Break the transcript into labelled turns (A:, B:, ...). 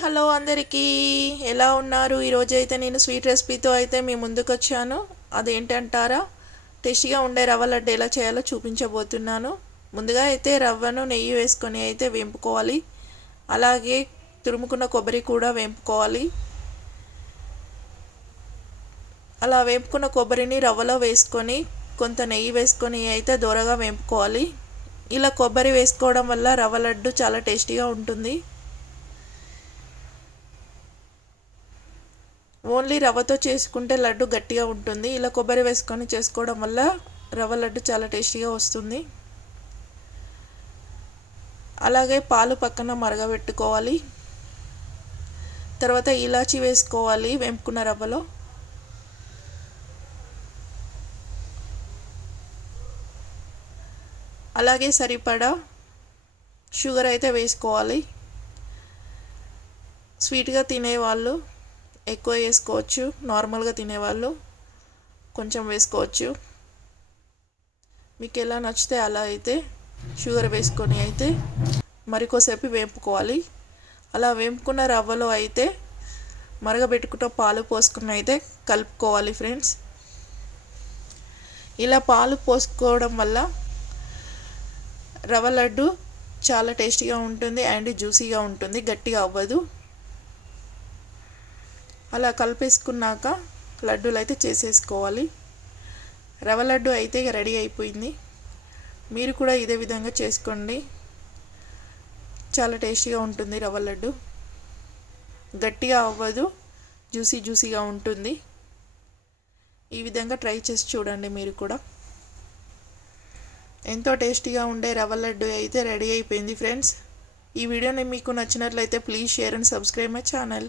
A: Hello అందరికీ. ఎలా ఉన్నారు? ఈరోజు అయితే నేను స్వీట్ రెసిపీతో అయితే మీ ముందుకు వచ్చాను అదేంటంటారా? టేస్టీగా ఉండే రవ్వ లడ్డు ఎలా చేయాలో చూపించబోతున్నాను. ముందుగా అయితే రవ్వను నెయ్యి వేసుకొని అయితే వేంపుకోవాలి. అలాగే తురుముకున్న కొబ్బరి కూడా వేంపుకోవాలి. అలా వేపుకున్న కొబ్బరిని రవ్వలో వేసుకొని కొంత నెయ్యి వేసుకొని అయితే దూరగా వేపుకోవాలి. ఇలా కొబ్బరి వేసుకోవడం వల్ల రవ్వ లడ్డు చాలా టేస్టీగా ఉంటుంది. ఓన్లీ రవ్వతో చేసుకుంటే లడ్డు గట్టిగా ఉంటుంది. ఇలా కొబ్బరి వేసుకొని చేసుకోవడం వల్ల రవ్వ లడ్డు చాలా టేస్టీగా వస్తుంది. అలాగే పాలు పక్కన మరగబెట్టుకోవాలి. తర్వాత ఇలాచి వేసుకోవాలి వెంపుకున్న రవ్వలో. అలాగే సరిపడా షుగర్ అయితే వేసుకోవాలి. స్వీట్గా తినేవాళ్ళు ఎక్కువ వేసుకోవచ్చు. నార్మల్గా తినేవాళ్ళు కొంచెం వేసుకోవచ్చు. మీకు ఎలా నచ్చితే అలా అయితే షుగర్ వేసుకొని అయితే మరికోసేపు వేపుకోవాలి. అలా వేపుకున్న రవ్వలో అయితే మరగబెట్టుకుంటూ పాలు పోసుకుని అయితే కలుపుకోవాలి ఫ్రెండ్స్. ఇలా పాలు పోసుకోవడం వల్ల రవ్వ లడ్డు చాలా టేస్టీగా ఉంటుంది అండ్ జ్యూసీగా ఉంటుంది గట్టిగా అవ్వదు. అలా కలిపేసుకున్నాక లడ్డూలు అయితే చేసేసుకోవాలి. రవ్వ లడ్డు అయితే రెడీ అయిపోయింది. మీరు కూడా ఇదే విధంగా చేసుకోండి. చాలా టేస్టీగా ఉంటుంది రవ్వ లడ్డు. గట్టిగా అవ్వదు జ్యూసీ జ్యూసీగా ఉంటుంది. ఈ విధంగా ట్రై చేసి చూడండి మీరు కూడా. ఎంతో టేస్టీగా ఉండే రవ్వ లడ్డు అయితే రెడీ అయిపోయింది ఫ్రెండ్స్. ఈ వీడియోని మీకు నచ్చినట్లయితే please share and subscribe my channel.